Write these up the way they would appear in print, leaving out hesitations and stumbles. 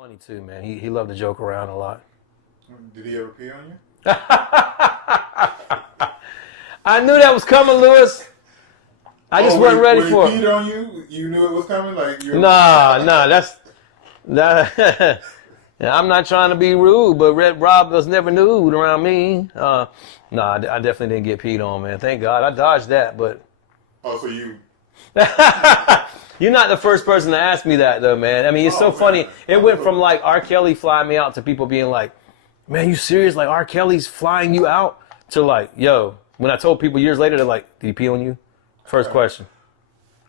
Funny too, man. He loved to joke around a lot. Did he ever pee on you? I knew that was coming, Lewis. I just wasn't ready for it. When he peed on you, you knew it was coming? Nah, yeah, I'm not trying to be rude, but Red Rob was never nude around me. I definitely didn't get peed on, man. Thank God. I dodged that, but... Oh, so you... You're not the first person to ask me that, though, man. I mean, it's so funny. It went from, like, R. Kelly flying me out to people being like, man, you serious? Like, R. Kelly's flying you out? To, like, yo, when I told people years later, they're like, did he pee on you? First question.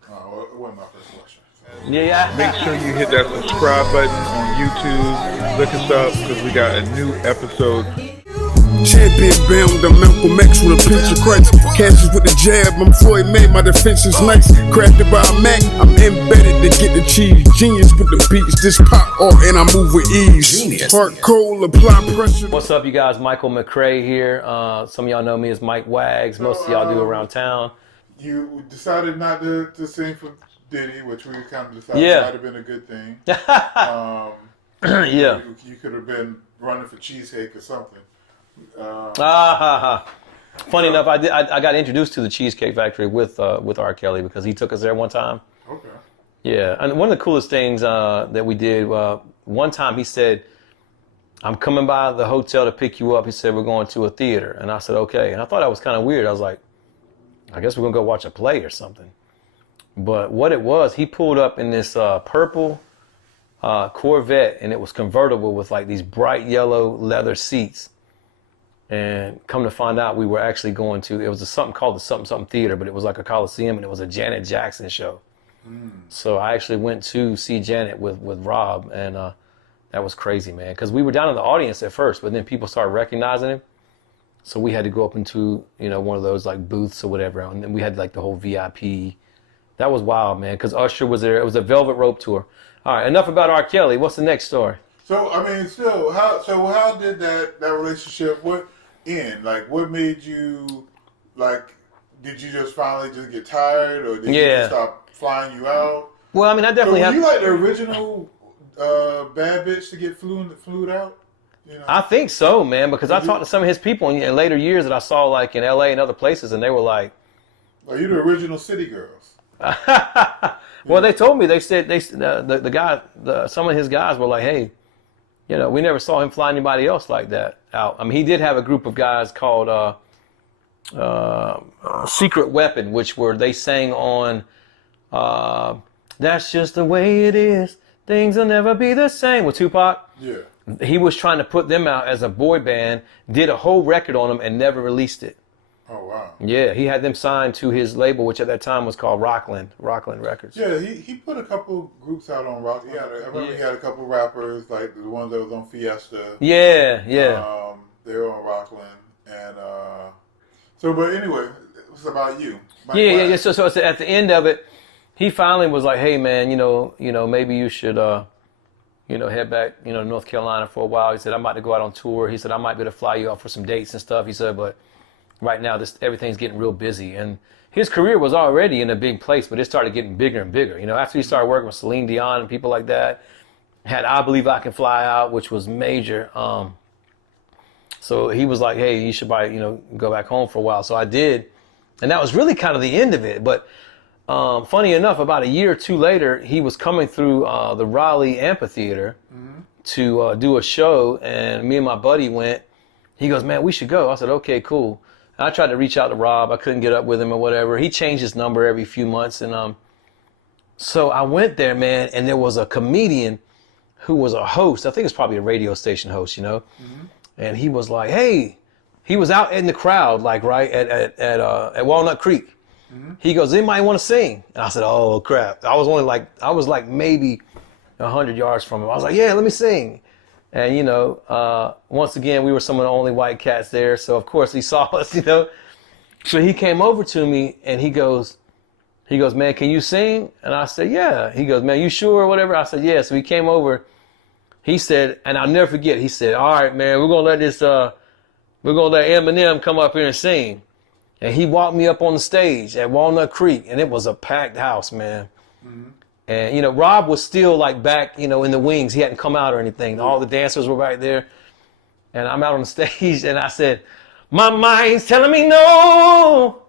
Oh, it wasn't my first question. Yeah. Make sure you hit that subscribe button on YouTube. Look us up because we got a new episode. Champion bound, I'm Malcolm X with a pinch of Christ. Cashes with the jab, I'm Floyd May, my defense is nice. Crafted by a Mac, I'm embedded to get the cheese. Genius with the beats, this pop off and I move with ease. Genius. Heart cold, apply pressure. What's up, you guys? Michael McCrae here. Some of y'all know me as Mike Wags. Most of y'all do around town. You decided not to sing for Diddy, which we kind of decided might have been a good thing. Yeah. You could have been running for cheesecake or something. Funny enough, I got introduced to the Cheesecake Factory with R. Kelly because he took us there one time. Okay. Yeah, and one of the coolest things that we did, one time he said, I'm coming by the hotel to pick you up. He said, we're going to a theater. And I said, okay. And I thought that was kind of weird. I was like, I guess we're going to go watch a play or something. But what it was, he pulled up in this purple Corvette, and it was convertible with like these bright yellow leather seats. And come to find out, we were actually going to, it was something called the something theater, but it was like a Coliseum, and it was a Janet Jackson show. So I actually went to see Janet with Rob, and that was crazy, man. Because we were down in the audience at first, but then people started recognizing him. So we had to go up into, one of those like booths or whatever, and then we had like the whole VIP. That was wild, man, because Usher was there. It was a Velvet Rope tour. All right, enough about R. Kelly. What's the next story? So, I mean, still, how did that relationship end? Like, what made you, like, did you just finally just get tired, or did he just stop flying you out? Well, I mean, I definitely have. Were you like the original bad bitch to get flued out? I think so, man, because I talked to some of his people in later years that I saw, like, in L.A. and other places, and they were like... Are you the original city girls? Well, they told me, they said, the guy, some of his guys were like, hey, we never saw him fly anybody else like that out. I mean, he did have a group of guys called Secret Weapon, they sang on That's Just the Way It Is, Things Will Never Be the Same with Tupac. Yeah. He was trying to put them out as a boy band, did a whole record on them, and never released it. Oh, wow. Yeah, he had them signed to his label, which at that time was called Rockland Records. Yeah, he put a couple groups out on Rock. I remember he had a couple rappers, like the ones that was on Fiesta. Yeah. They were on Rockland. And but anyway, it was about you. Yeah. So at the end of it, he finally was like, hey, man, maybe you should, head back, to North Carolina for a while. He said, I'm about to go out on tour. He said, I might be able to fly you out for some dates and stuff. He said, but right now, everything's getting real busy. And his career was already in a big place, but it started getting bigger and bigger. After he started working with Celine Dion and people like that, had I Believe I Can Fly out, which was major. So he was like, hey, you should probably, go back home for a while. So I did. And that was really kind of the end of it. But funny enough, about a year or two later, he was coming through the Raleigh Amphitheater to do a show. And me and my buddy went. He goes, man, we should go. I said, okay, cool. I tried to reach out to Rob. I couldn't get up with him or whatever. He changed his number every few months. And so I went there, man, and there was a comedian who was a host. I think it's probably a radio station host, And he was like, hey, he was out in the crowd, like right at Walnut Creek. He goes, anybody want to sing? And I said, oh, crap. I was like maybe 100 yards from him. I was like, yeah, let me sing. And, once again, we were some of the only white cats there. So, of course, he saw us, So he came over to me and he goes, man, can you sing? And I said, yeah. He goes, man, you sure or whatever? I said, yeah. So he came over. He said, and I'll never forget, he said, all right, man, we're going to let Eminem come up here and sing. And he walked me up on the stage at Walnut Creek, and it was a packed house, man. And, you know, Rob was still like back, you know, in the wings. He hadn't come out or anything. All the dancers were right there. And I'm out on the stage and I said, my mind's telling me no.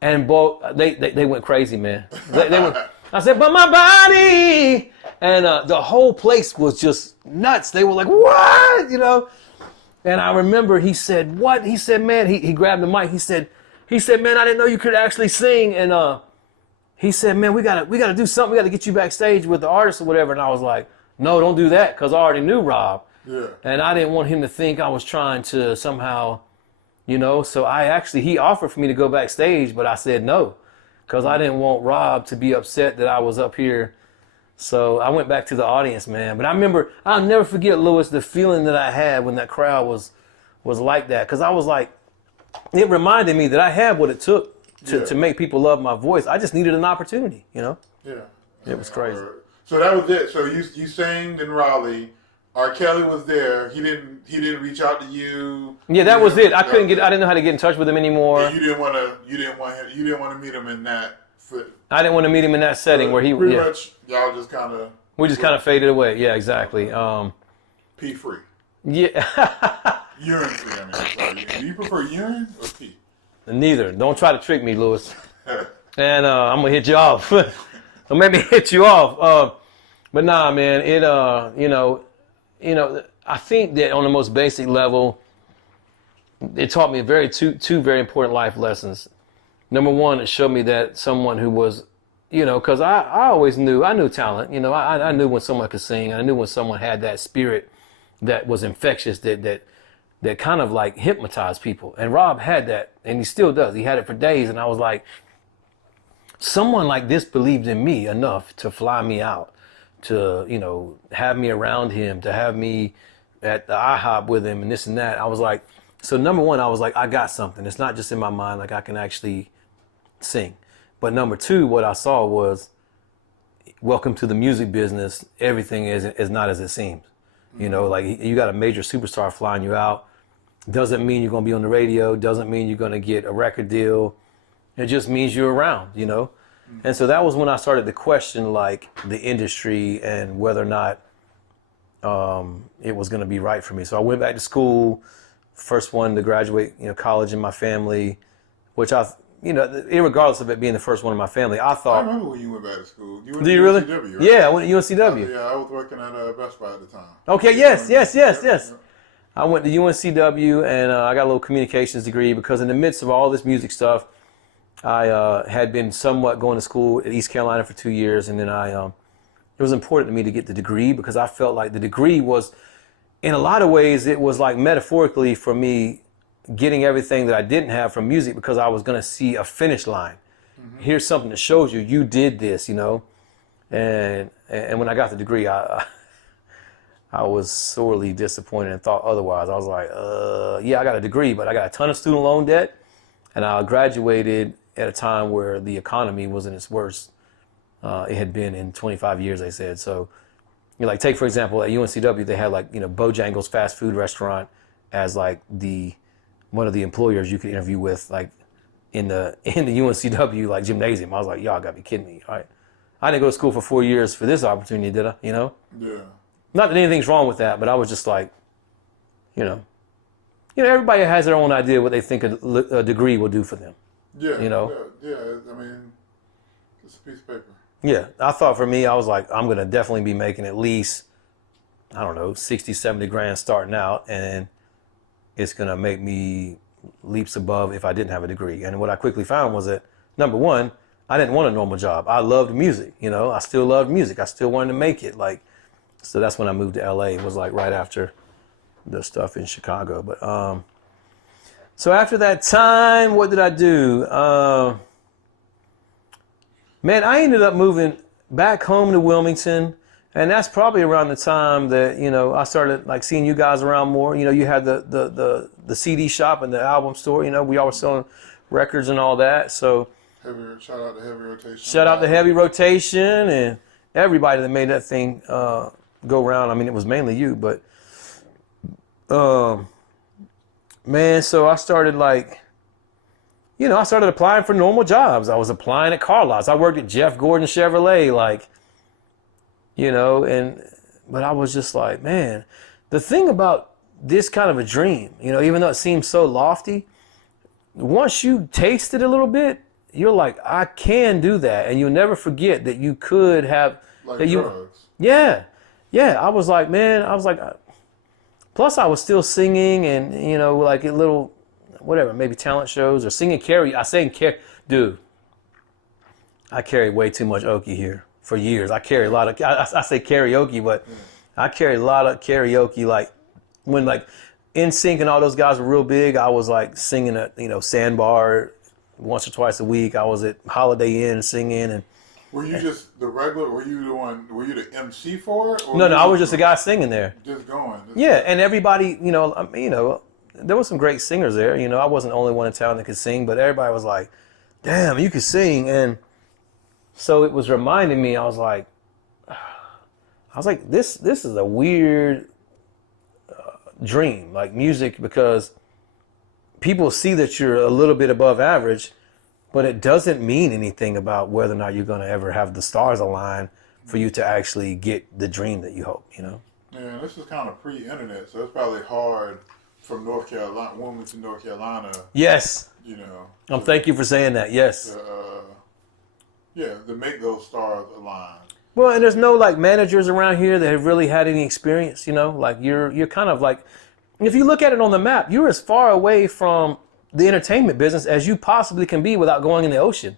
And boy, they went crazy, man. They went, I said, but my body. And the whole place was just nuts. They were like, what? You know? And I remember he said, what? He said, man, he grabbed the mic. He said, man, I didn't know you could actually sing. And he said, man, we gotta do something. We gotta get you backstage with the artist or whatever. And I was like, no, don't do that, because I already knew Rob. Yeah. And I didn't want him to think I was trying to somehow, you know. So he offered for me to go backstage, but I said no, because I didn't want Rob to be upset that I was up here. So I went back to the audience, man. But I remember, I'll never forget, Louis, the feeling that I had when that crowd was like that. Because I was like, it reminded me that I had what it took to make people love my voice. I just needed an opportunity, you know? Yeah. It was crazy. So that was it. So you sang in Raleigh. R. Kelly was there. He didn't reach out to you. Yeah, that was it. I didn't know how to get in touch with him anymore. And you didn't want to meet him in that. I didn't want to meet him in that setting where he pretty much y'all just kind of. We just kind of faded away. Yeah, exactly. Pee free. Yeah. Urine free. I mean, sorry. Do you prefer urine or pee? Neither. Don't try to trick me, Louis. And I'm gonna hit you off. Don't make me hit you off. But nah, man. It you know. I think that on the most basic level, it taught me two very important life lessons. Number one, it showed me that someone who was, you know, because I always knew, I knew talent. You know, I knew when someone could sing. I knew when someone had that spirit that was infectious, that kind of like hypnotized people. And Rob had that, and he still does. He had it for days, and I was like, someone like this believed in me enough to fly me out, to, you know, have me around him, to have me at the IHOP with him and this and that. I was like, so number one, I was like, I got something. It's not just in my mind, like I can actually sing. But number two, what I saw was, welcome to the music business. Everything is not as it seems. You know, like you got a major superstar flying you out. Doesn't mean you're going to be on the radio. Doesn't mean you're going to get a record deal. It just means you're around, you know? And so that was when I started to question like the industry and whether or not it was going to be right for me. So I went back to school, first one to graduate, you know, college in my family, which you know, irregardless of it being the first one in my family, I thought. I remember when you went back to school. You went Do to you really? UNCW, right? Yeah, I went to UNCW. Yeah, I was working at Best Buy at the time. Okay, yes. I went to UNCW and I got a little communications degree because in the midst of all this music stuff, I had been somewhat going to school at East Carolina for 2 years, and then it was important to me to get the degree because I felt like the degree was, in a lot of ways, it was like metaphorically for me getting everything that I didn't have from music because I was going to see a finish line. Mm-hmm. Here's something that shows you did this, you know. And when I got the degree, I was sorely disappointed and thought otherwise. I was like, yeah, I got a degree, but I got a ton of student loan debt, and I graduated at a time where the economy was in its worst it had been in 25 years, they said. So, you know, like take for example at UNCW, they had like, you know, Bojangles fast food restaurant as like one of the employers you could interview with, like in the UNCW like gymnasium. I was like, y'all gotta be kidding me, all right? I didn't go to school for 4 years for this opportunity, did I? You know? Yeah. Not that anything's wrong with that, but I was just like, you know, everybody has their own idea what they think a degree will do for them. Yeah. You know? Yeah. I mean, it's a piece of paper. Yeah. I thought for me, I was like, I'm gonna definitely be making at least, I don't know, 60, 70 grand starting out, and it's going to make me leaps above if I didn't have a degree. And what I quickly found was that, number one, I didn't want a normal job. I loved music, you know. I still loved music. I still wanted to make it. Like, so that's when I moved to LA. It was like right after the stuff in Chicago. But so after that time, what did I do? Man, I ended up moving back home to Wilmington. And that's probably around the time that, you know, I started like seeing you guys around more. You know, you had the CD shop and the album store. You know, we all were selling records and all that. So Shout out to Heavy Rotation. Shout out to Heavy Rotation and everybody that made that thing go around. I mean, it was mainly you, but man, so I started like, you know, I started applying for normal jobs. I was applying at car lots. I worked at Jeff Gordon Chevrolet like you know, but I was just like, man, the thing about this kind of a dream, you know, even though it seems so lofty, once you taste it a little bit, you're like, I can do that. And you'll never forget that you could have, Like that drugs. yeah. I was like, man, plus I was still singing and, you know, like a little, whatever, maybe talent shows or singing dude, I carried way too much okie here for years. I carry a lot of, I say karaoke, but I carried a lot of karaoke. Like when like NSYNC and all those guys were real big, I was like singing at, you know, Sandbar once or twice a week. I was at Holiday Inn singing. And were you just the regular? Were you the MC for it? Or no, I was just a guy singing there. Just going. And everybody, you know, there was some great singers there. You know, I wasn't the only one in town that could sing, but everybody was like, damn, you could sing. And so it was reminding me, I was like, this is a weird dream, like music, because people see that you're a little bit above average, but it doesn't mean anything about whether or not you're going to ever have the stars align for you to actually get the dream that you hope, you know? Yeah, this is kind of pre-internet, so it's probably hard from Wilmington, North Carolina. Yes. You know. Thank you for saying that. Yes. To make those stars align. Well, and there's no like managers around here that have really had any experience, you know, like you're kind of like, if you look at it on the map, you're as far away from the entertainment business as you possibly can be without going in the ocean.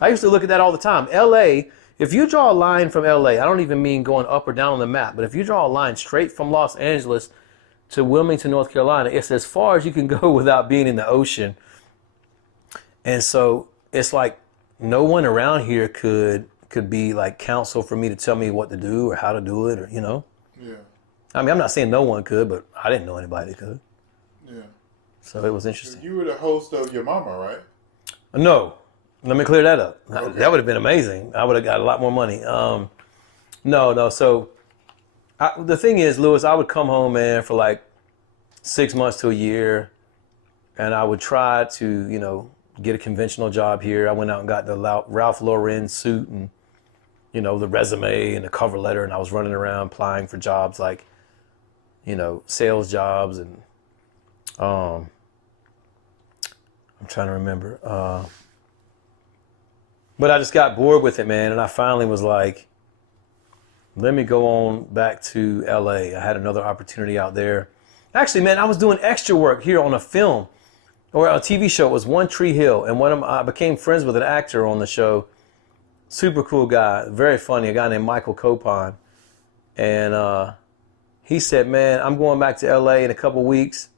I used to look at that all the time. LA, if you draw a line from LA, I don't even mean going up or down on the map, but if you draw a line straight from Los Angeles to Wilmington, North Carolina, it's as far as you can go without being in the ocean. And so it's like no one around here could be like counsel for me to tell me what to do or how to do it, or, you know? Yeah. I mean, I'm not saying no one could, but I didn't know anybody that could. Yeah. So it was interesting. You were the host of Your Mama, right? No. Let me clear that up. Okay. That would have been amazing. I would have got a lot more money. No. So the thing is, Lewis, I would come home, man, for like 6 months to a year, and I would try to, you know, get a conventional job here. I went out and got the Ralph Lauren suit and, you know, the resume and the cover letter, and I was running around applying for jobs like, you know, sales jobs, and I'm trying to remember. But I just got bored with it, man, and I finally was like, let me go on back to LA. I had another opportunity out there. Actually, man, I was doing extra work here on a film or a TV show. It was One Tree Hill, and I became friends with an actor on the show. Super cool guy, very funny, a guy named Michael Copon. And he said, man, I'm going back to LA in a couple weeks.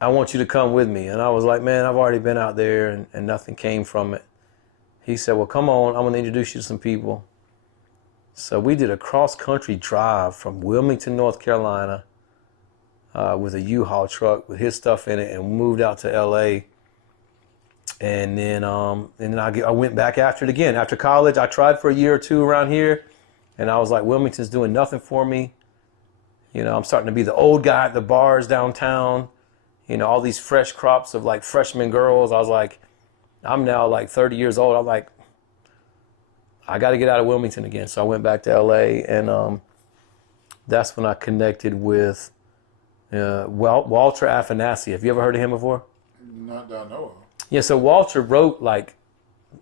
I want you to come with me. And I was like, man, I've already been out there and nothing came from it. He said, well, come on, I'm going to introduce you to some people. So we did a cross-country drive from Wilmington, North Carolina, with a U-Haul truck with his stuff in it, and moved out to LA. And then I went back after it again. After college, I tried for a year or two around here, and I was like, Wilmington's doing nothing for me. You know, I'm starting to be the old guy at the bars downtown. You know, all these fresh crops of like freshman girls. I was like, I'm now like 30 years old. I'm like, I got to get out of Wilmington again. So I went back to LA, and that's when I connected with Walter Afanassi. Have you ever heard of him before? Not that I know of. Yeah, so Walter wrote like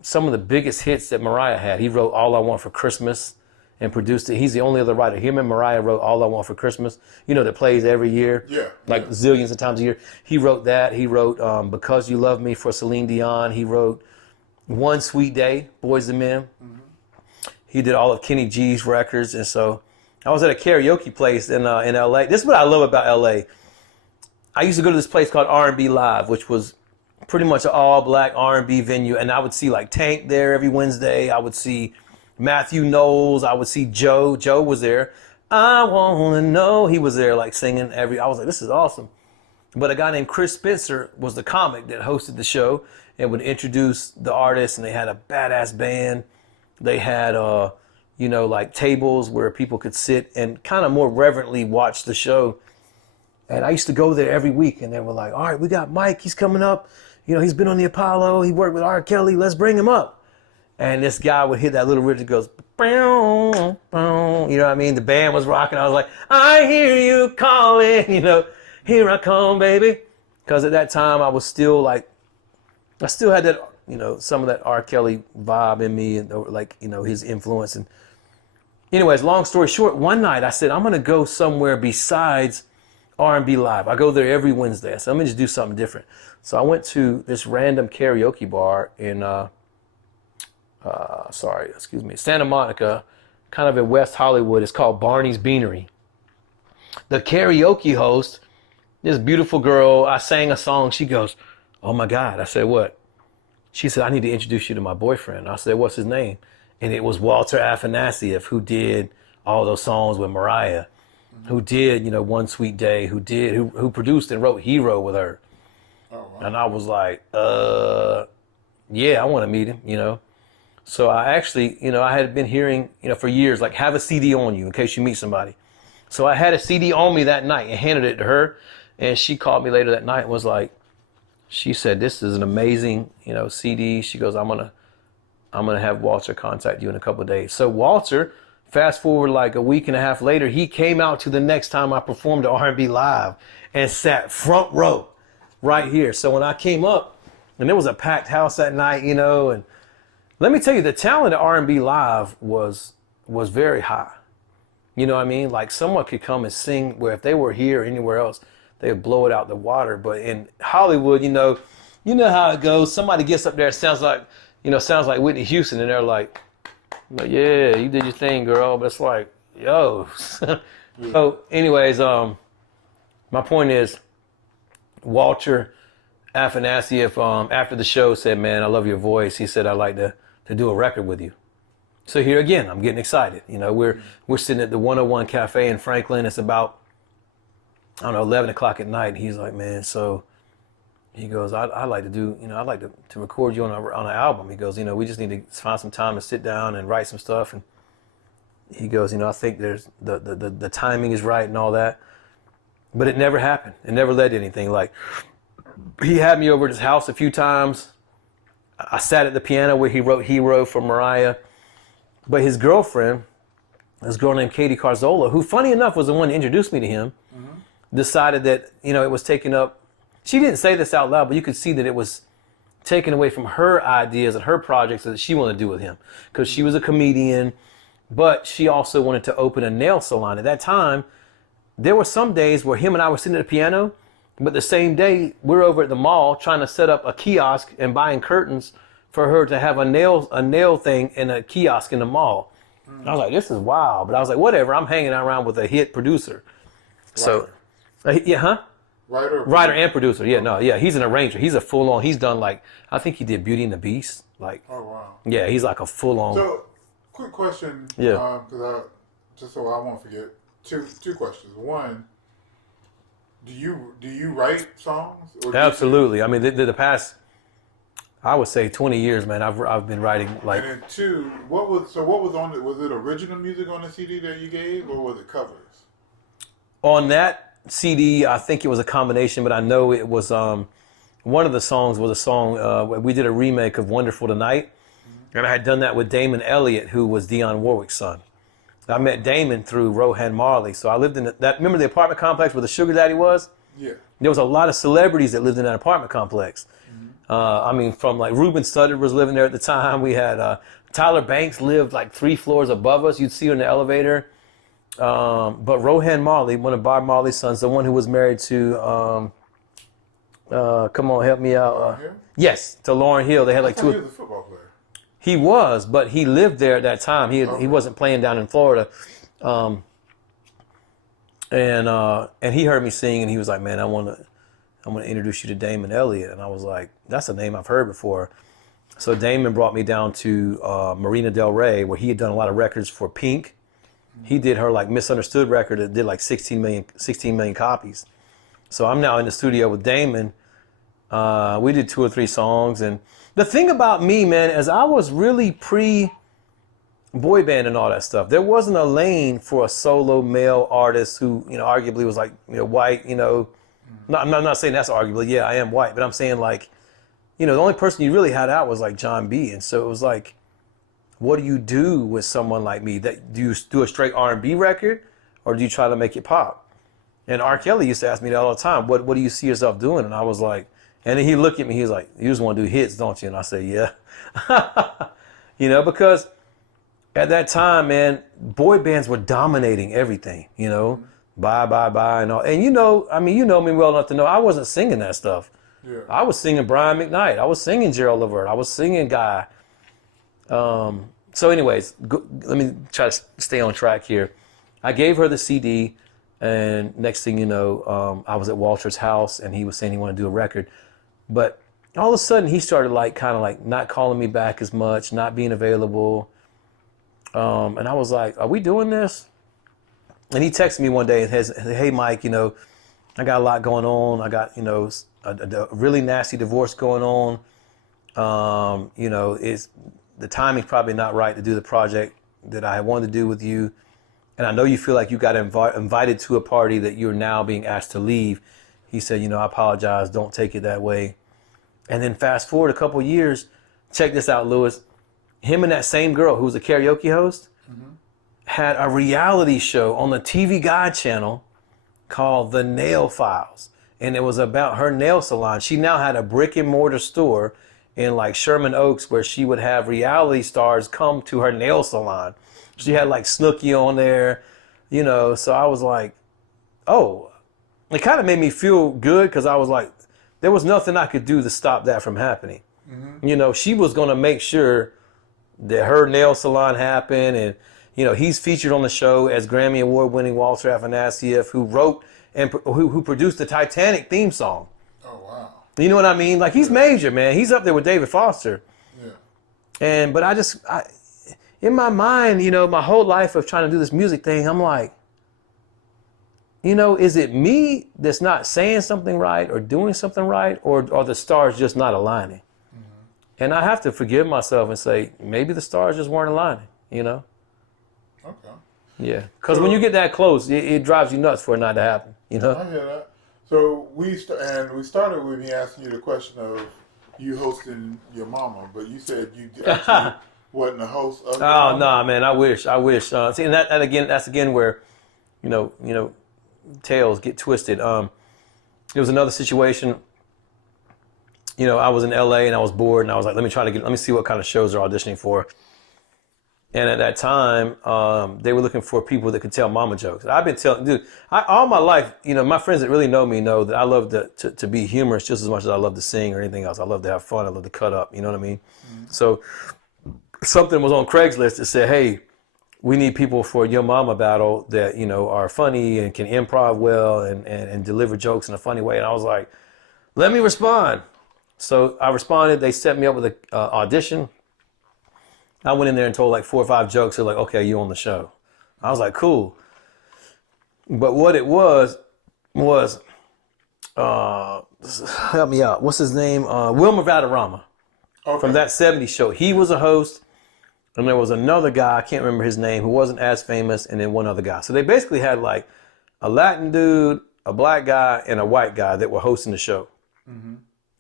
some of the biggest hits that Mariah had. He wrote All I Want for Christmas and produced it. He's the only other writer. Him and Mariah wrote All I Want for Christmas, you know, that plays every year. Yeah. Like zillions of times a year. He wrote that. He wrote Because You Love Me for Celine Dion. He wrote One Sweet Day, Boys and Men. Mm-hmm. He did all of Kenny G's records. And so I was at a karaoke place in LA. This is what I love about LA. I used to go to this place called R&B Live, which was pretty much an all-black R&B venue, and I would see like Tank there every Wednesday. I would see Matthew Knowles. I would see Joe. Joe was there. I wanna know. He was there like singing I was like, this is awesome. But a guy named Chris Spencer was the comic that hosted the show and would introduce the artists, and they had a badass band. They had you know, like tables where people could sit and kind of more reverently watch the show. And I used to go there every week, and they were like, all right, we got Mike, he's coming up. You know, he's been on the Apollo, he worked with R. Kelly, let's bring him up. And this guy would hit that little ridge and goes, boom, boom. You know what I mean? The band was rocking. I was like, I hear you calling, you know, here I come, baby. Because at that time I was still like, I still had that, you know, some of that R. Kelly vibe in me and like, you know, his influence. And anyways, long story short, one night I said, I'm going to go somewhere besides R&B Live. I go there every Wednesday. So I'm going to just do something different. So I went to this random karaoke bar in, Santa Monica, kind of in West Hollywood. It's called Barney's Beanery. The karaoke host, this beautiful girl, I sang a song. She goes, oh my God. I said, what? She said, I need to introduce you to my boyfriend. I said, what's his name? And it was Walter Afanasieff, who did all those songs with Mariah, who did, you know, One Sweet Day, who produced and wrote Hero with her. Oh, wow. And I was like, yeah, I want to meet him, you know. So I actually, you know, I had been hearing, you know, for years, like, have a CD on you in case you meet somebody. So I had a CD on me that night and handed it to her. And she called me later that night and was like, she said, this is an amazing, you know, CD. She goes, I'm gonna have Walter contact you in a couple of days. So Walter, fast forward like a week and a half later, he came out to the next time I performed at R&B Live and sat front row right here. So when I came up, and there was a packed house that night, you know, and let me tell you, the talent at R&B Live was very high. You know what I mean? Like, someone could come and sing where if they were here or anywhere else, they would blow it out the water. But in Hollywood, you know how it goes. Somebody gets up there, sounds like Whitney Houston, and they're like, yeah, you did your thing, girl. But it's like, yo. So anyways, my point is, Walter Afanasieff, after the show, said, man, I love your voice. He said, I'd like to do a record with you. So here again, I'm getting excited. You know, we're sitting at the 101 Cafe in Franklin. It's about, I don't know, 11 o'clock at night. And he's like, man, so he goes, I'd like to do, you know, I'd like to record you on an album. He goes, you know, we just need to find some time to sit down and write some stuff. And he goes, you know, I think there's the timing is right and all that. But it never happened. It never led to anything. Like, he had me over at his house a few times. I sat at the piano where he wrote Hero for Mariah. But his girlfriend, this girl named Katie Carzola, who funny enough was the one that introduced me to him, decided that, you know, it was taken up. She didn't say this out loud, but you could see that it was taken away from her ideas and her projects that she wanted to do with him. Because she was a comedian, but she also wanted to open a nail salon. At that time, there were some days where him and I were sitting at the piano, but the same day we're over at the mall trying to set up a kiosk and buying curtains for her to have a nail thing in a kiosk in the mall. I was like, this is wild. But I was like, whatever, I'm hanging around with a hit producer. So, yeah, huh? Writer and producer. Yeah, no, yeah, he's an arranger. He's a full-on, he's done like, I think he did Beauty and the Beast. Like, oh, wow. Yeah, he's like a full-on. So, quick question. Yeah. Because just so I won't forget, two questions. One, do you write songs? Or absolutely. I mean, the past, I would say 20 years, man, I've been writing like. And then two, what was on it? Was it original music on the CD that you gave, or was it covers? On that CD, I think it was a combination, but I know it was one of the songs was a song we did a remake of "Wonderful Tonight," and I had done that with Damon Elliott, who was Dionne Warwick's son. I met Damon through Rohan Marley, so I lived in that. Remember the apartment complex where the Sugar Daddy was? Yeah. There was a lot of celebrities that lived in that apartment complex. I mean, from like Ruben Studdard was living there at the time. We had Tyler Banks lived like 3 floors above us. You'd see her in the elevator. But Rohan Marley, one of Bob Marley's sons, the one who was married to, come on, help me out. Yes, to Lauryn Hill. They had like 2. He was a football player. He was, but he lived there at that time. He wasn't playing down in Florida. And he heard me sing, and he was like, man, I'm going to introduce you to Damon Elliott. And I was like, that's a name I've heard before. So Damon brought me down to Marina Del Rey, where he had done a lot of records for Pink. He did her like Misunderstood record that did like 16 million copies. So I'm now in the studio with Damon. We did 2 or 3 songs. And the thing about me, man, is I was really pre-boy band and all that stuff. There wasn't a lane for a solo male artist who, you know, arguably was like, you know, white, you know. I'm not saying that's arguably, yeah, I am white, but I'm saying like, you know, the only person you really had out was like John B. And so it was like, what do you do with someone like me? That do you do a straight R&B record, or do you try to make it pop? And R. Kelly used to ask me that all the time. What do you see yourself doing? And I was like, and then he looked at me. He was like, "You just want to do hits, don't you?" And I said, "Yeah." You know, because at that time, man, boy bands were dominating everything. You know, bye and all. And you know, I mean, you know me well enough to know I wasn't singing that stuff. Yeah. I was singing Brian McKnight. I was singing Gerald Levert. I was singing Guy. So anyways, let me try to stay on track here. I gave her the CD, and next thing you know, I was at Walter's house, and he was saying he wanted to do a record. But all of a sudden, he started kind of not calling me back as much, not being available. And I was like, are we doing this? And he texted me one day and says, hey, Mike, you know, I got a lot going on. I got, you know, a really nasty divorce going on. You know, the timing's probably not right to do the project that I wanted to do with you. And I know you feel like you got invited to a party that you're now being asked to leave. He said, you know, I apologize. Don't take it that way. And then fast forward a couple years. Check this out, Lewis. Him and that same girl who was a karaoke host had a reality show on the TV Guide channel called The Nail Files. And it was about her nail salon. She now had a brick and mortar store in like Sherman Oaks where she would have reality stars come to her nail salon. She had like Snooki on there, you know. So I was like, oh, it kind of made me feel good because I was like, there was nothing I could do to stop that from happening. You know, she was going to make sure that her nail salon happened. And, you know, he's featured on the show as Grammy Award winning Walter Afanasieff, who wrote and who produced the Titanic theme song. Oh, wow. You know what I mean? Like, he's major, man. He's up there with David Foster. Yeah. But in my mind, you know, my whole life of trying to do this music thing, I'm like, you know, is it me that's not saying something right or doing something right, or are the stars just not aligning? And I have to forgive myself and say, maybe the stars just weren't aligning, you know? Okay. Yeah. Because when you get that close, it drives you nuts for it not to happen, you know? I hear that. So we started with me asking you the question of you hosting your mama, but you said you actually wasn't a host of your mama. No, man, I wish. See, and that's again where, you know, tales get twisted. There was another situation. You know, I was in LA and I was bored, and I was like, let me see what kind of shows they're auditioning for. And at that time, they were looking for people that could tell mama jokes. I've been telling, dude, all my life, you know, my friends that really know me know that I love to be humorous just as much as I love to sing or anything else. I love to have fun. I love to cut up. You know what I mean? So something was on Craigslist that said, hey, we need people for Your Mama battle that, you know, are funny and can improv well and deliver jokes in a funny way. And I was like, let me respond. So I responded. They set me up with an audition. I went in there and told like 4 or 5 jokes. They're like, okay, you on the show. I was like, cool. But what it was, help me out. What's his name? Wilmer Valderrama from that 70s show. He was a host. And there was another guy, I can't remember his name, who wasn't as famous, and then one other guy. So they basically had like a Latin dude, a black guy, and a white guy that were hosting the show.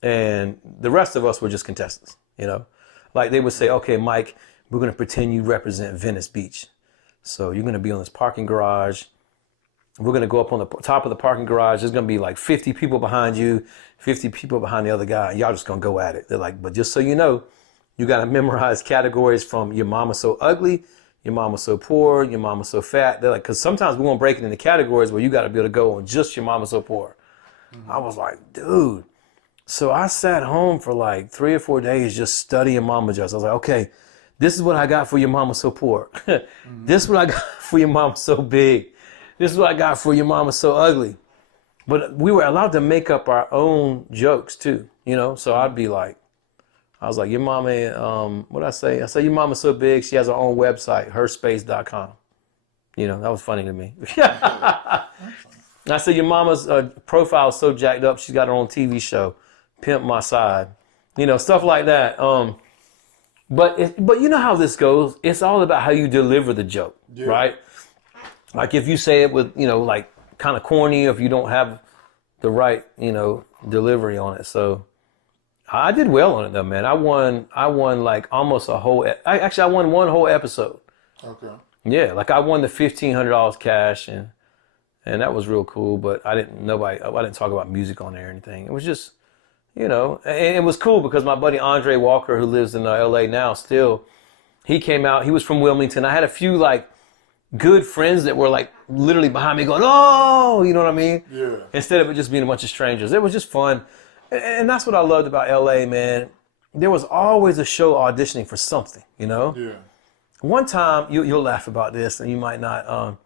And the rest of us were just contestants, you know? Like they would say, okay, Mike, we're going to pretend you represent Venice Beach. So you're going to be on this parking garage. We're going to go up on the top of the parking garage. There's going to be like 50 people behind you, 50 people behind the other guy. And y'all just going to go at it. They're like, but just so you know, you got to memorize categories from Your Mama So Ugly, Your Mama So Poor, Your Mama So Fat. They're like, because sometimes we won't break it into categories where you got to be able to go on just Your Mama So Poor. I was like, dude. So I sat home for like 3 or 4 days just studying mama jokes. I was like, okay, this is what I got for Your Mama So Poor. This is what I got for Your Mama So Big. This is what I got for Your Mama So Ugly. But we were allowed to make up our own jokes too, you know? So I'd be like, I was like, your mama, what'd I say? I said, Your Mama So Big, she has her own website, herspace.com. You know, that was funny to me. I said, your mama's profile is so jacked up, she's got her own TV show, Pimp My Side. You know, stuff like that. But you know how this goes. It's all about how you deliver the joke, right? Like if you say it with, you know, like kind of corny, if you don't have the right, you know, delivery on it. So I did well on it though, man. I won like almost a whole. I won one whole episode. Okay. Yeah, like I won the $1,500 cash, and that was real cool. But I didn't talk about music on there or anything. It was just, and it was cool because my buddy Andre Walker, who lives in LA now, still, he came out. He was from Wilmington. I had a few like good friends that were like literally behind me going, "Oh," you know what I mean? Yeah. Instead of it just being a bunch of strangers, it was just fun, and that's what I loved about LA, man. There was always a show auditioning for something, Yeah. One time, you'll laugh about this, and you might not.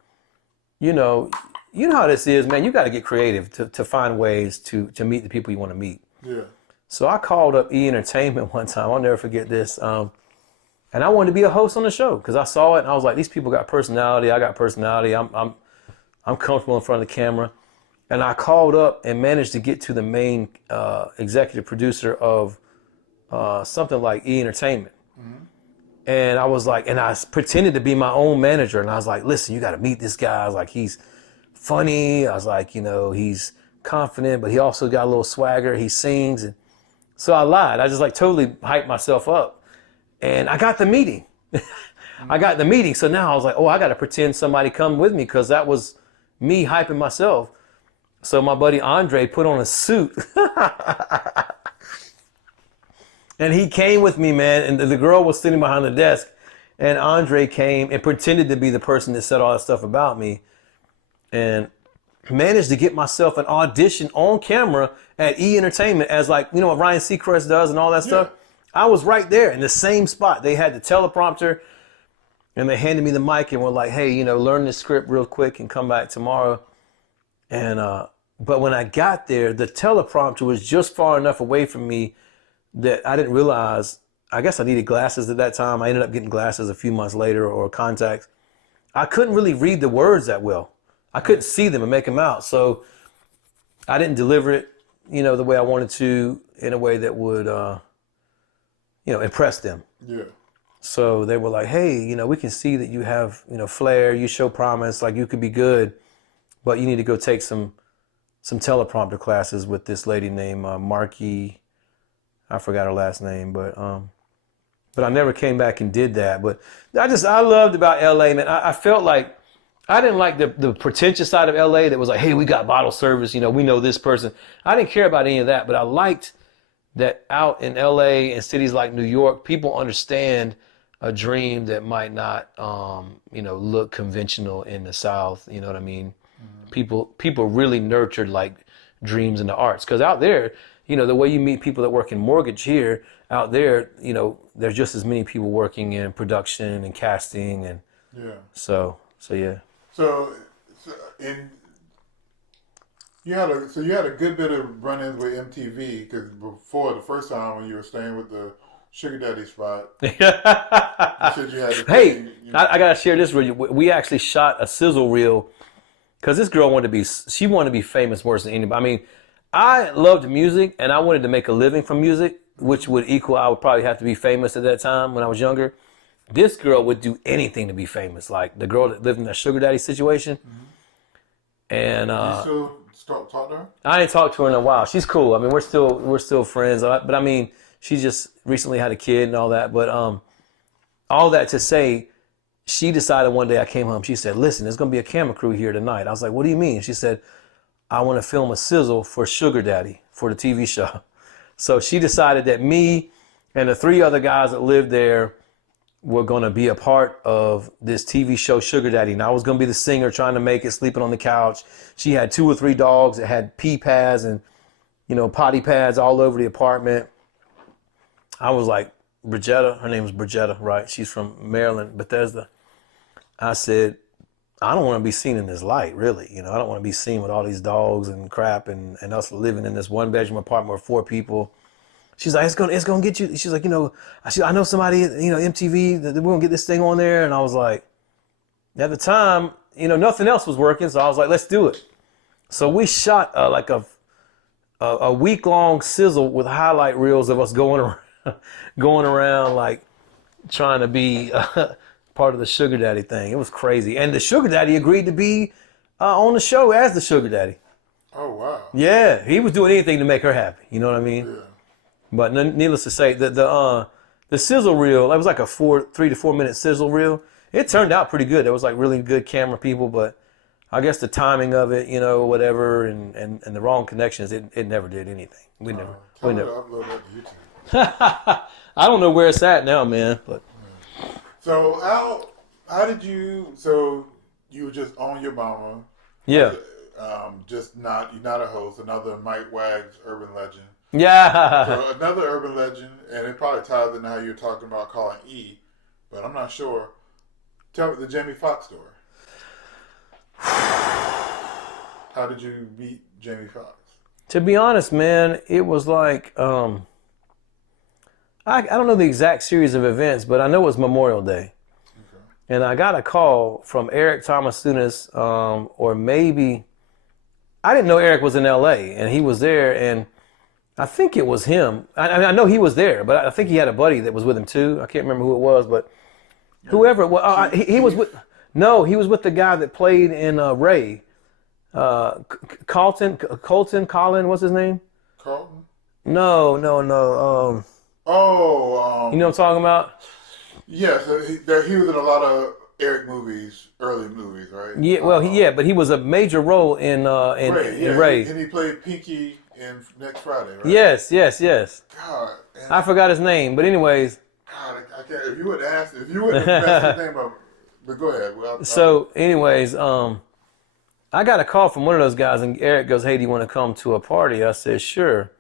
You know how this is, man. You got to get creative to find ways to meet the people you want to meet. Yeah. So I called up E Entertainment one time. I'll never forget this. And I wanted to be a host on the show because I saw it and I was like, these people got personality. I got personality. I'm comfortable in front of the camera. And I called up and managed to get to the main executive producer of something like E Entertainment. Mm-hmm. And I was like, and I pretended to be my own manager. And I was like, listen, you got to meet this guy. I was like, he's funny. I was like, he's confident, but he also got a little swagger. He sings. And so I lied. I just like totally hyped myself up. And I got the meeting. So now I was like, oh, I got to pretend somebody come with me because that was me hyping myself. So my buddy Andre put on a suit. And he came with me, man. And the girl was sitting behind the desk. And Andre came and pretended to be the person that said all that stuff about me. And managed to get myself an audition on camera at E Entertainment as like, what Ryan Seacrest does and all that stuff. I was right there in the same spot. They had the teleprompter and they handed me the mic and were like, hey, learn this script real quick and come back tomorrow. And, but when I got there, the teleprompter was just far enough away from me that I didn't realize, I guess I needed glasses at that time. I ended up getting glasses a few months later or contacts. I couldn't really read the words that well. I couldn't see them and make them out. So I didn't deliver it, the way I wanted to in a way that would, impress them. Yeah. So they were like, hey, we can see that you have, flair, you show promise, like you could be good, but you need to go take some teleprompter classes with this lady named Marky. I forgot her last name, but I never came back and did that. But I loved about LA, man. I felt like I didn't like the pretentious side of LA that was like, hey, we got bottle service, we know this person. I didn't care about any of that, but I liked that out in LA and cities like New York, people understand a dream that might not, look conventional in the South. You know what I mean? Mm-hmm. People really nurtured like dreams in the arts. Because out there, the way you meet people that work in mortgage here, out there, there's just as many people working in production and casting and so yeah. So you had a good bit of run-ins with MTV because before the first time when you were staying with the Sugar Daddy spot, you said you had to I gotta share this with you. We actually shot a sizzle reel because this girl wanted to be famous worse than anybody. I mean, I loved music and I wanted to make a living from music, which would equal I would probably have to be famous at that time when I was younger. This girl would do anything to be famous, like the girl that lived in that Sugar Daddy situation. Mm-hmm. And you still talk to her? I ain't talked to her in a while. She's cool. I mean, we're still friends. But I mean, she just recently had a kid and all that. But all that to say, she decided one day I came home. She said, "Listen, there's gonna be a camera crew here tonight." I was like, "What do you mean?" She said, "I want to film a sizzle for Sugar Daddy for the TV show." So she decided that me and the 3 other guys that lived there were going to be a part of this TV show, Sugar Daddy. And I was going to be the singer trying to make it, sleeping on the couch. She had 2 or 3 dogs that had pee pads and, potty pads all over the apartment. I was like, Bridgetta, her name is Bridgetta, right? She's from Maryland, Bethesda. I said, I don't want to be seen in this light, really. I don't want to be seen with all these dogs and crap and us living in this 1-bedroom apartment with 4 people. She's like, it's gonna get you. She's like, I know somebody, MTV, that we're gonna get this thing on there. And I was like, at the time, nothing else was working. So I was like, let's do it. So we shot like a week-long sizzle with highlight reels of us going around like trying to be part of the Sugar Daddy thing. It was crazy. And the Sugar Daddy agreed to be on the show as the Sugar Daddy. Oh, wow. Yeah, he was doing anything to make her happy. You know what I mean? Yeah. But needless to say, the sizzle reel, it was like a 3 to 4 minute sizzle reel. It turned out pretty good. There was like really good camera people, but I guess the timing of it, you know, whatever, and the wrong connections, it never did anything. We never. Upload that to YouTube. I don't know where it's at now, man. But so how did you? So you were just on your mama. Yeah. You're not a host. Another Mike Wags urban legend. Yeah. So another urban legend, and it probably ties into how you're talking about calling E, but I'm not sure. Tell me the Jamie Foxx story. How did you meet Jamie Foxx? To be honest, man, it was like I don't know the exact series of events, but I know it was Memorial Day. Okay. And I got a call from Eric Thomas Thunis, or maybe I didn't know Eric was in LA, and he was there, and I think it was him. I know he was there, but I think he had a buddy that was with him too. I can't remember who it was, but whoever it was, he was with. No, he was with the guy that played in Ray. Colin, what's his name? Carlton? No. You know what I'm talking about? Yes, he was in a lot of Eric movies, early movies, right? Yeah, well, but he was a major role in Ray. And he played Pinky in Next Friday, right? Yes. God, I forgot his name, but anyways. God, I can't. If you wouldn't have messed his name up, but go ahead. Anyways, I got a call from one of those guys, and Eric goes, "Hey, do you want to come to a party?" I said, "Sure."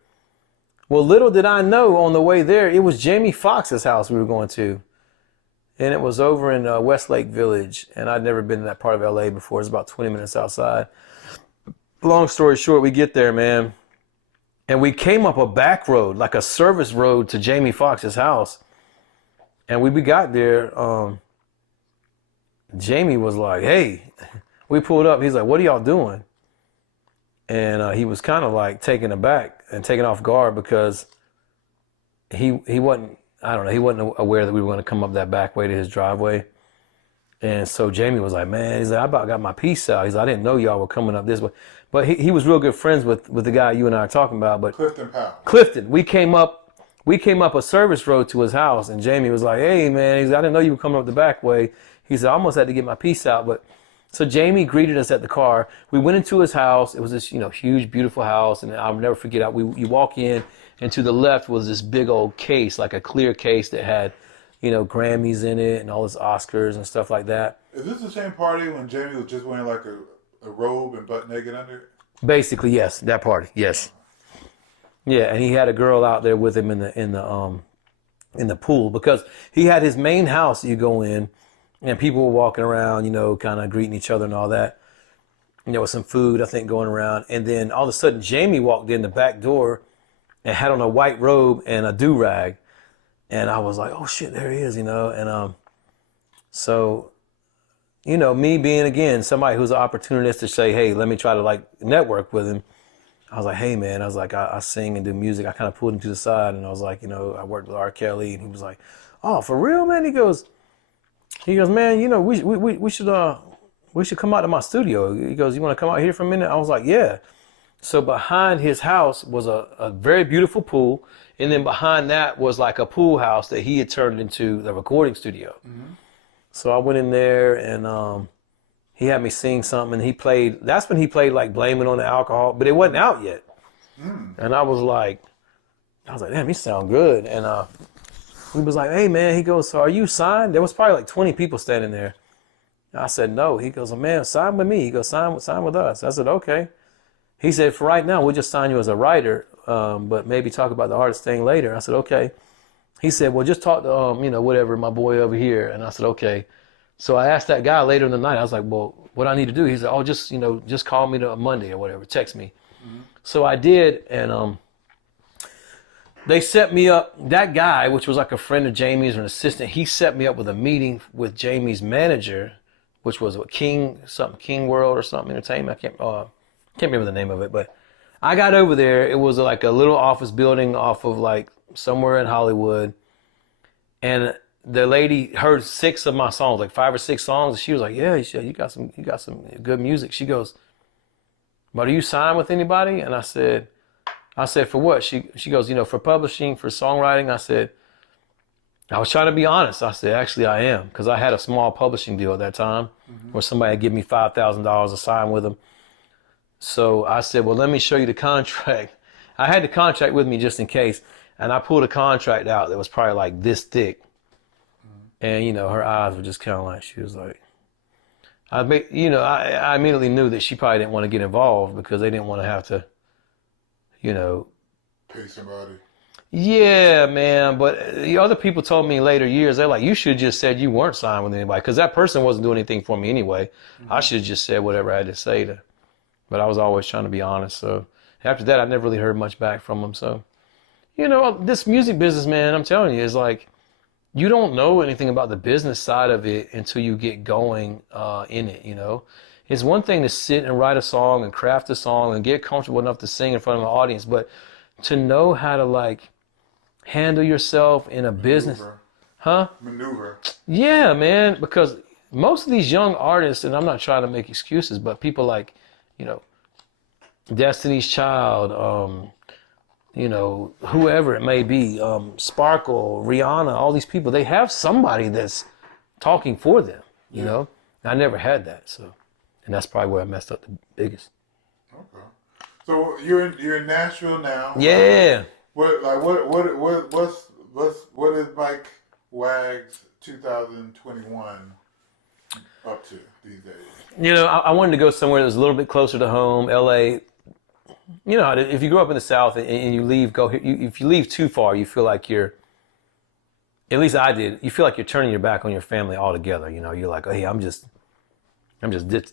Well, little did I know on the way there, it was Jamie Foxx's house we were going to. And it was over in Westlake Village. And I'd never been to that part of LA before. It's about 20 minutes outside. Long story short, we get there, man. And we came up a back road, like a service road to Jamie Foxx's house. And we got there. Jamie was like, "Hey," we pulled up. He's like, "What are y'all doing?" And he was kind of like taken aback and taken off guard because he wasn't, I don't know, he wasn't aware that we were going to come up that back way to his driveway. And so Jamie was like, "Man," he's like, "I about got my piece out." He's like, "I didn't know y'all were coming up this way." But he was real good friends with the guy you and I are talking about. But Clifton Powell. Clifton, we came up a service road to his house, and Jamie was like, "Hey, man," he's like, "I didn't know you were coming up the back way." He said, "I almost had to get my piece out." But so Jamie greeted us at the car. We went into his house. It was this, huge, beautiful house. And I'll never forget, you walk in, and to the left was this big old case, like a clear case that had, Grammys in it and all his Oscars and stuff like that. Is this the same party when Jamie was just wearing like a robe and butt naked under it? Basically, yes, that party, yes. Yeah, and he had a girl out there with him in the pool, because he had his main house that you go in. And people were walking around, kind of greeting each other and all that. There was some food, I think, going around. And then all of a sudden, Jamie walked in the back door and had on a white robe and a do-rag. And I was like, "Oh, shit, there he is," And so, me being, again, somebody who's an opportunist to say, "Hey, let me try to, network with him." I was like, "Hey, man," I was like, I sing and do music. I kind of pulled him to the side, and I was like, I worked with R. Kelly. And he was like, "Oh, for real, man?" He goes, "Man, we should come out to my studio." He goes, "You want to come out here for a minute?" I was like, "Yeah." So behind his house was a very beautiful pool, and then behind that was like a pool house that he had turned into the recording studio. Mm-hmm. So I went in there, and he had me sing something, and that's when he played like "Blame It on the Alcohol," but it wasn't out yet. And I was like, "Damn, he sound good." And he was like, "Hey, man," he goes, "So are you signed?" There was probably like 20 people standing there. I said, "No." He goes, "Man, sign with me." He goes, sign with us. I said, "Okay." He said, "For right now, we'll just sign you as a writer, but maybe talk about the artist thing later." I said, "Okay." He said, "Well, just talk to, whatever, my boy over here." And I said, "Okay." So I asked that guy later in the night, I was like, "Well, what do I need to do?" He said, "Oh, just call me on Monday or whatever, text me." Mm-hmm. So I did, and they set me up, that guy, which was like a friend of Jamie's or an assistant, he set me up with a meeting with Jamie's manager, which was King World or something Entertainment. I can't remember the name of it, but I got over there. It was like a little office building off of like somewhere in Hollywood. And the lady heard 6 of my songs, like 5 or 6 songs. And she was like, "Yeah," you got some good music. She goes, "But are you signed with anybody?" And I said, I said, for what? She goes, for publishing, for songwriting. I said, I was trying to be honest. I said, actually, I am, because I had a small publishing deal at that time where somebody had given me $5,000 to sign with them. So I said, well, let me show you the contract. I had the contract with me just in case. And I pulled a contract out that was probably like this thick. And, her eyes were just kind of like, she was like, I immediately knew that she probably didn't want to get involved because they didn't want to have to, pay somebody. Yeah, man. But the other people told me in later years, they're like, you should have just said you weren't signed with anybody, because that person wasn't doing anything for me anyway. I should have just said whatever I had to say but I was always trying to be honest. So after that, I never really heard much back from them. So, this music business, man, I'm telling you, is like, you don't know anything about the business side of it until you get going in it, It's one thing to sit and write a song and craft a song and get comfortable enough to sing in front of an audience, but to know how to like handle yourself in a business. Maneuver. Yeah, man, because most of these young artists, and I'm not trying to make excuses, but people like, Destiny's Child, whoever it may be, Sparkle, Rihanna, all these people, they have somebody that's talking for them, you know? I never had that, so, and that's probably where I messed up the biggest. Okay. So you're in Nashville now. Yeah. What is Mike Wag's 2021 up to these days? I wanted to go somewhere that was a little bit closer to home, LA. If you grow up in the South and you leave, if you leave too far, you feel like you're, at least I did, you feel like you're turning your back on your family altogether. You're like, oh, hey, I'm just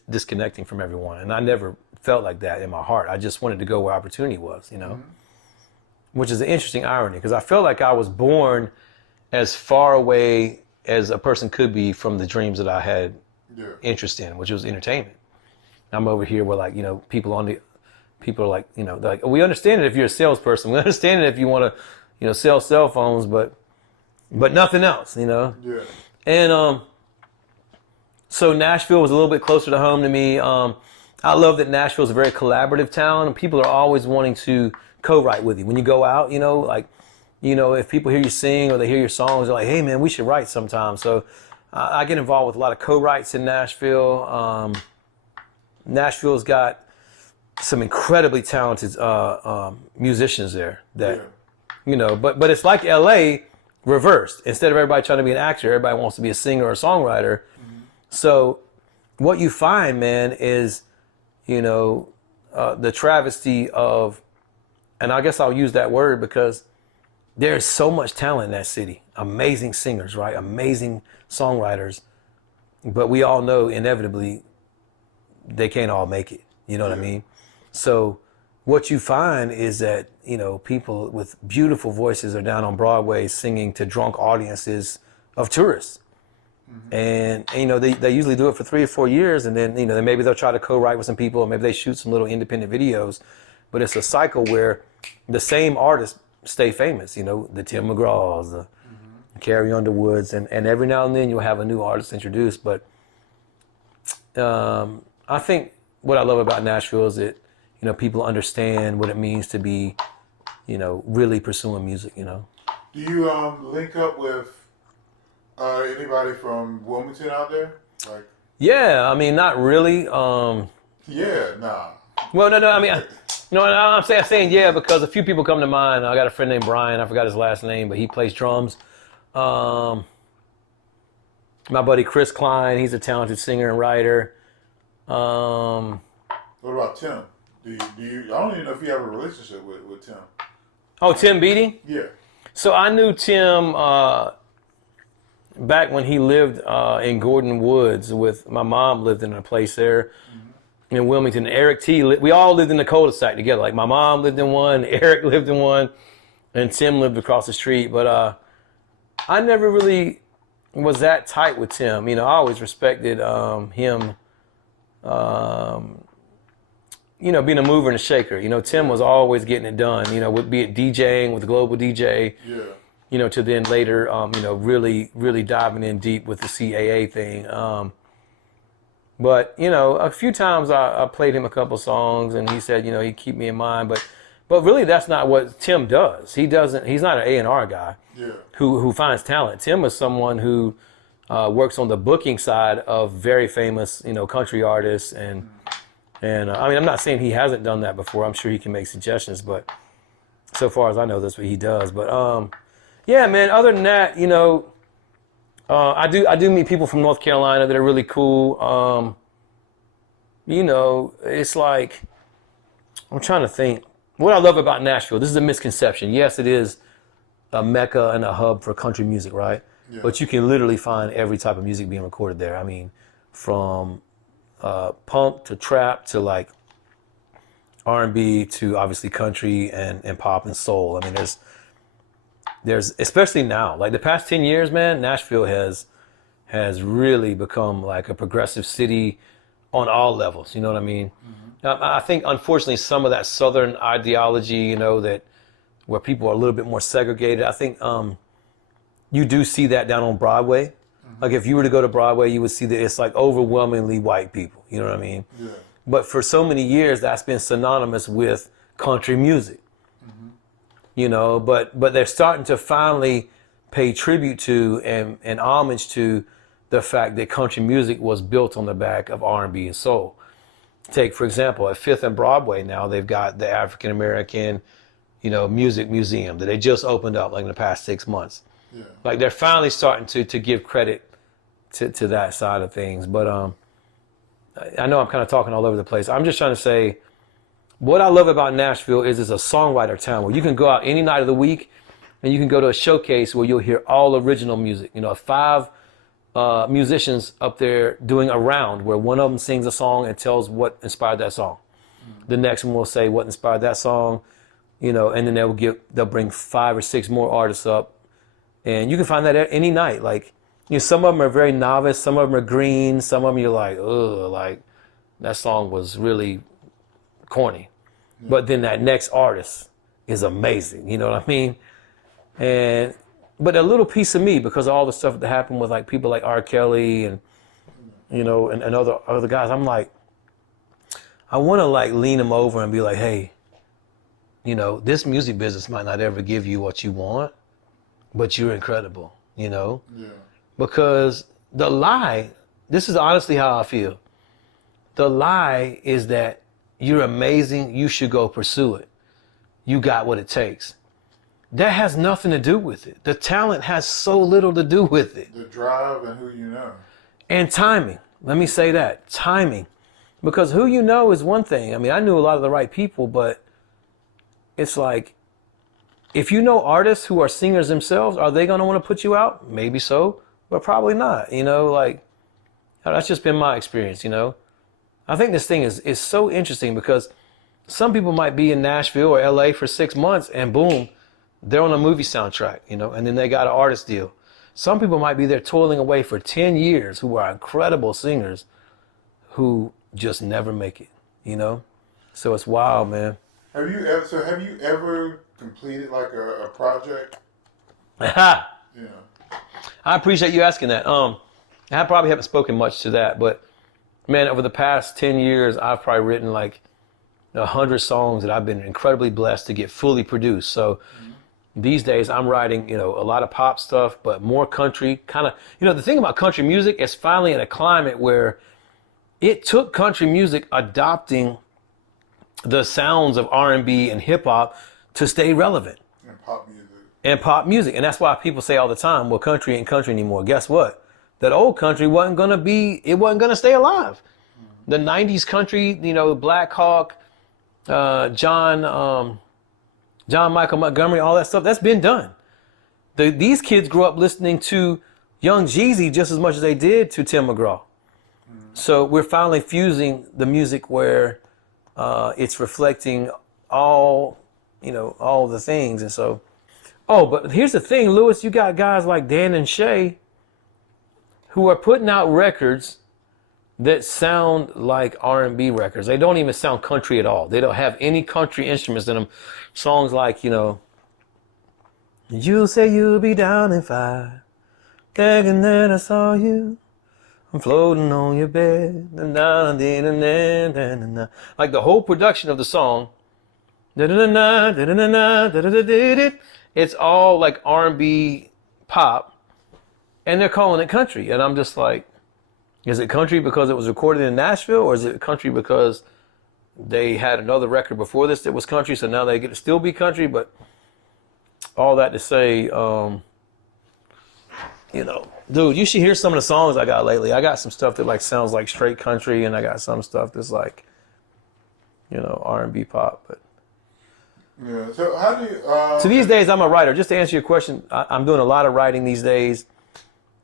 disconnecting from everyone. And I never felt like that in my heart. I just wanted to go where opportunity was, which is an interesting irony, because I felt like I was born as far away as a person could be from the dreams that I had interest in, which was entertainment. I'm over here where people are like, they're like, we understand it if you're a salesperson. We understand it if you want to, sell cell phones, but nothing else, Yeah. And so Nashville was a little bit closer to home to me. I love that Nashville is a very collaborative town, and people are always wanting to co-write with you when you go out. If people hear you sing or they hear your songs, they're like, hey man, we should write sometime. So I get involved with a lot of co-writes in Nashville. Nashville's got some incredibly talented musicians there that, but it's like LA reversed. Instead of everybody trying to be an actor, everybody wants to be a singer or a songwriter. So what you find, man, is, the travesty of, and I guess I'll use that word because there's so much talent in that city. Amazing singers, right? Amazing songwriters. But we all know inevitably they can't all make it. You know what I mean? So what you find is that, people with beautiful voices are down on Broadway singing to drunk audiences of tourists. And they usually do it for 3 or 4 years, and then, then maybe they'll try to co-write with some people, or maybe they shoot some little independent videos. But it's a cycle where the same artists stay famous, the Tim McGraws, the Carrie Underwoods, and every now and then you'll have a new artist introduced. But I think what I love about Nashville is that, people understand what it means to be, really pursuing music, Do you link up with anybody from Wilmington out there? Yeah, I mean, not really. Nah. Well, no. I mean, I'm saying yeah because a few people come to mind. I got a friend named Brian. I forgot his last name, but he plays drums. My buddy Chris Klein. He's a talented singer and writer. What about Tim? Do you? I don't even know if you have a relationship with Tim. Oh, Tim Beatty? Yeah. So I knew Tim back when he lived in Gordon Woods with my mom. Lived in a place there in Wilmington. Eric T. We all lived in the cul-de-sac together. Like my mom lived in one, Eric lived in one, and Tim lived across the street. But I never really was that tight with Tim. I always respected him. Being a mover and a shaker. Tim was always getting it done, be it DJing with the Global DJ, to then later, really, really diving in deep with the CAA thing. But, a few times I played him a couple songs and he said, he'd keep me in mind. But But really, that's not what Tim does. He's not an A&R guy Yeah. who finds talent. Tim is someone who works on the booking side of very famous, country artists. And I mean, I'm not saying he hasn't done that before. I'm sure he can make suggestions, but so far as I know, that's what he does. But yeah, man, other than that, I do meet people from North Carolina that are really cool. It's like, I'm trying to think. What I love about Nashville, this is a misconception. Yes, it is a mecca and a hub for country music, right? Yeah. But you can literally find every type of music being recorded there. I mean, from punk to trap to like R&B to obviously country and pop and soul. I mean, there's especially now, like the past 10 years, man, Nashville has really become like a progressive city on all levels. You know what I mean? Mm-hmm. I think, unfortunately, some of that Southern ideology, that where people are a little bit more segregated, I think you do see that down on Broadway. Mm-hmm. Like if you were to go to Broadway, you would see that it's like overwhelmingly white people. You know what I mean? Yeah. But for so many years, that's been synonymous with country music. Mm-hmm. But they're starting to finally pay tribute to and homage to the fact that country music was built on the back of R&B and soul. Take, for example, at 5th and Broadway now, they've got the African American, music museum that they just opened up like in the past 6 months. Yeah. Like they're finally starting to give credit to that side of things. But I know I'm kind of talking all over the place. I'm just trying to say what I love about Nashville is it's a songwriter town where you can go out any night of the week and you can go to a showcase where you'll hear all original music. 5 musicians up there doing a round where one of them sings a song and tells what inspired that song. Mm. The next one will say what inspired that song, and then they'll bring 5 or 6 more artists up, and you can find that any night. Like, some of them are very novice, some of them are green, some of them you're like, ugh, like that song was really corny. Mm. But then that next artist is amazing. You know what I mean? But a little piece of me, because of all the stuff that happened with like people like R. Kelly and and other guys, I'm like, I want to like lean them over and be like, hey, this music business might not ever give you what you want, but you're incredible, Yeah. Because the lie, this is honestly how I feel. The lie is that you're amazing, you should go pursue it. You got what it takes. That has nothing to do with it. The talent has so little to do with it. The drive and who you know. And timing. Let me say that. Timing. Because who you know is one thing. I mean, I knew a lot of the right people, but it's like, if you know artists who are singers themselves, are they going to want to put you out? Maybe so, but probably not. That's just been my experience, I think this thing is so interesting because some people might be in Nashville or LA for 6 months and boom, they're on a movie soundtrack, and then they got an artist deal. Some people might be there toiling away for 10 years who are incredible singers who just never make it, So it's wild, man. Have you ever completed like a project? I appreciate you asking that. I probably haven't spoken much to that, but man, over the past 10 years, I've probably written like 100 songs that I've been incredibly blessed to get fully produced. So these days I'm writing, a lot of pop stuff, but more country kind of, the thing about country music is finally in a climate where it took country music adopting the sounds of R&B and hip hop to stay relevant. And pop music. And that's why people say all the time, well, country ain't country anymore. Guess what? That old country wasn't going to stay alive. Mm-hmm. The 90s country, Black Hawk, John Michael Montgomery, all that stuff, that's been done. These kids grew up listening to Young Jeezy just as much as they did to Tim McGraw. Mm-hmm. So we're finally fusing the music where it's reflecting all the things. And so, but here's the thing, Lewis, you got guys like Dan and Shay who are putting out records that sound like R&B records. They don't even sound country at all. They don't have any country instruments in them. Songs like, you'll say you'll be down in 5, thinking that I saw you. I'm floating on your bed. Like the whole production of the song Da-da-da-na, da-da-da-na, da-da-da-da-da. It's all like R&B pop, and they're calling it country. And I'm just like, is it country because it was recorded in Nashville, or is it country because they had another record before this that was country, so now they get to still be country? But all that to say, dude, you should hear some of the songs I got lately. I got some stuff that like sounds like straight country, and I got some stuff that's like, R&B pop. But yeah. So how do you? so these days, I'm a writer. Just to answer your question, I'm doing a lot of writing these days.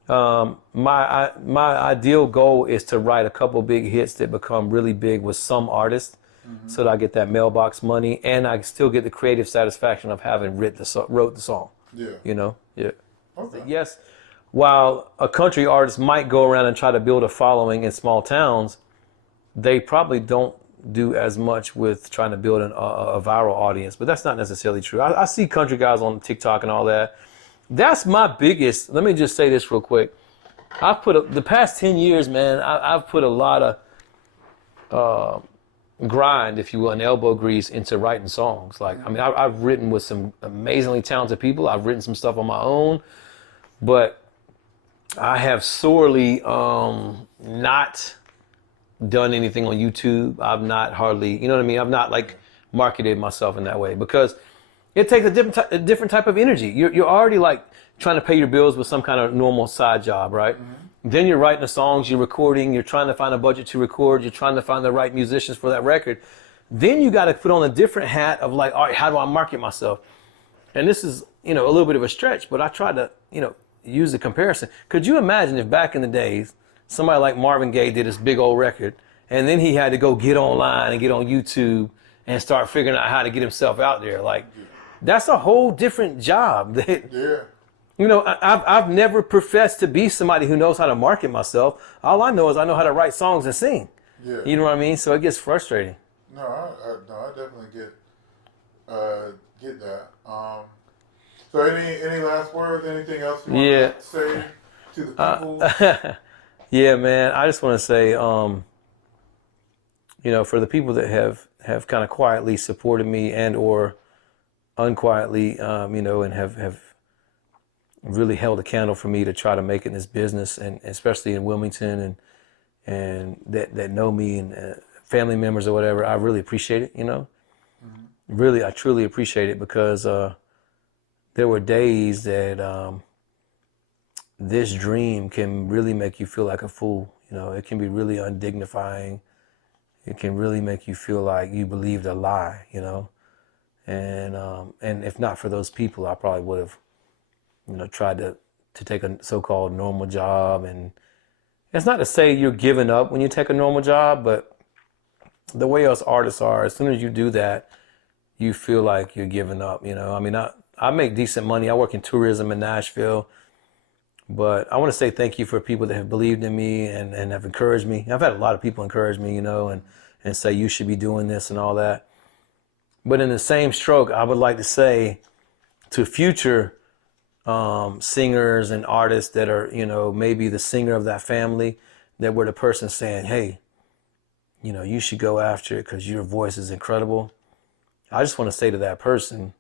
My ideal goal is to write a couple big hits that become really big with some artists, so that I get that mailbox money, and I still get the creative satisfaction of having wrote the song. Yeah. Yeah. Okay. Yes, while a country artist might go around and try to build a following in small towns, they probably don't do as much with trying to build a viral audience. But that's not necessarily true. I see country guys on TikTok and all that. That's my biggest. Let me just say this real quick. I've put the past 10 years, man. I've put a lot of grind, if you will, and elbow grease into writing songs. Like, I mean, I've written with some amazingly talented people. I've written some stuff on my own, but I have sorely not done anything on YouTube. I've not hardly, you know what I mean? I've not like marketed myself in that way, because it takes a different type of energy. You're already like trying to pay your bills with some kind of normal side job, right? Then you're writing the songs, you're recording, you're trying to find a budget to record, you're trying to find the right musicians for that record. Then you got to put on a different hat of like, all right, how do I market myself? And this is, a little bit of a stretch, but I try to, use the comparison. Could you imagine if back in the days, somebody like Marvin Gaye did this big old record, and then he had to go get online and get on YouTube and start figuring out how to get himself out there? Like, that's a whole different job. Yeah. I've never professed to be somebody who knows how to market myself. All I know is I know how to write songs and sing. Yeah. You know what I mean? So it gets frustrating. No, I definitely get that. So any last words? Anything else you want to say to the people? Yeah, man. I just want to say, for the people that have kind of quietly supported me and or unquietly, and have really held a candle for me to try to make it in this business, and especially in Wilmington, and that know me, and family members or whatever. I really appreciate it. Really, I truly appreciate it, because there were days that this dream can really make you feel like a fool. It can be really undignifying. It can really make you feel like you believed a lie. And if not for those people, I probably would have, tried to take a so-called normal job. And it's not to say you're giving up when you take a normal job, but the way us artists are, as soon as you do that, you feel like you're giving up. I mean, I make decent money. I work in tourism in Nashville, but I want to say thank you for people that have believed in me and have encouraged me. I've had a lot of people encourage me, and say you should be doing this and all that. But in the same stroke, I would like to say to future singers and artists that are, maybe the singer of that family, that were the person saying, hey, you should go after it because your voice is incredible. I just want to say to that person,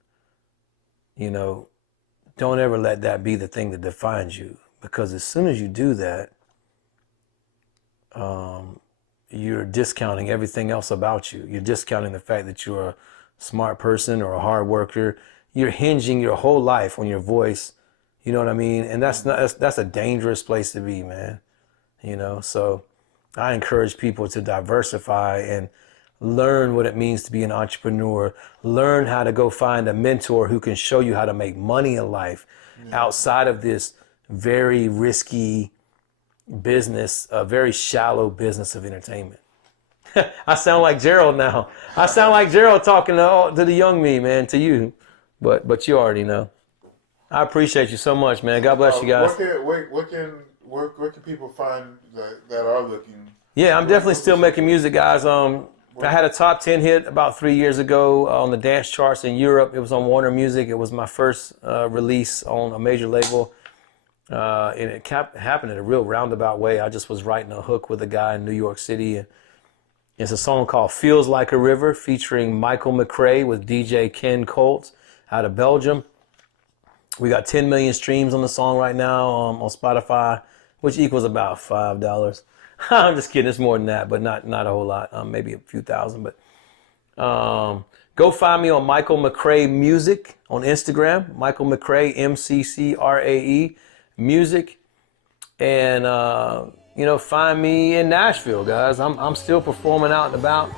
don't ever let that be the thing that defines you, because as soon as you do that, you're discounting everything else about you. You're discounting the fact that you're a smart person or a hard worker. You're hinging your whole life on your voice. You know what I mean? And that's a dangerous place to be, man. So I encourage people to diversify and learn what it means to be an entrepreneur. Learn how to go find a mentor who can show you how to make money in life outside of this very risky business, a very shallow business of entertainment. I sound like Gerald now. I sound like Gerald talking to the young me, man, to you. But you already know. I appreciate you so much, man. God bless you guys. Where can people find that are looking? Yeah, I'm definitely still making music, guys. I had a top 10 hit about 3 years ago on the dance charts in Europe. It was on Warner Music. It was my first release on a major label. And it happened in a real roundabout way. I just was writing a hook with a guy in New York City, It's a song called Feels Like a River featuring Michael McRae with DJ Ken Colts out of Belgium. We got 10 million streams on the song right now on Spotify, which equals about $5. I'm just kidding. It's more than that, but not a whole lot. Maybe a few thousand. But go find me on Michael McRae Music on Instagram. Michael McRae, MCCRAE Music. And, find me in Nashville, guys. I'm still performing out and about.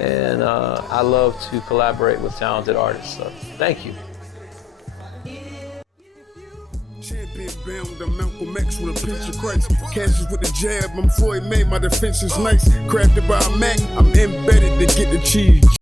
And I love to collaborate with talented artists. So thank you. Champion bound, I'm Malcolm X with a pinch of Christ. Cashes with the jab, I'm Floyd May, my defense is nice. Crafted by a Mac, I'm embedded to get the cheese.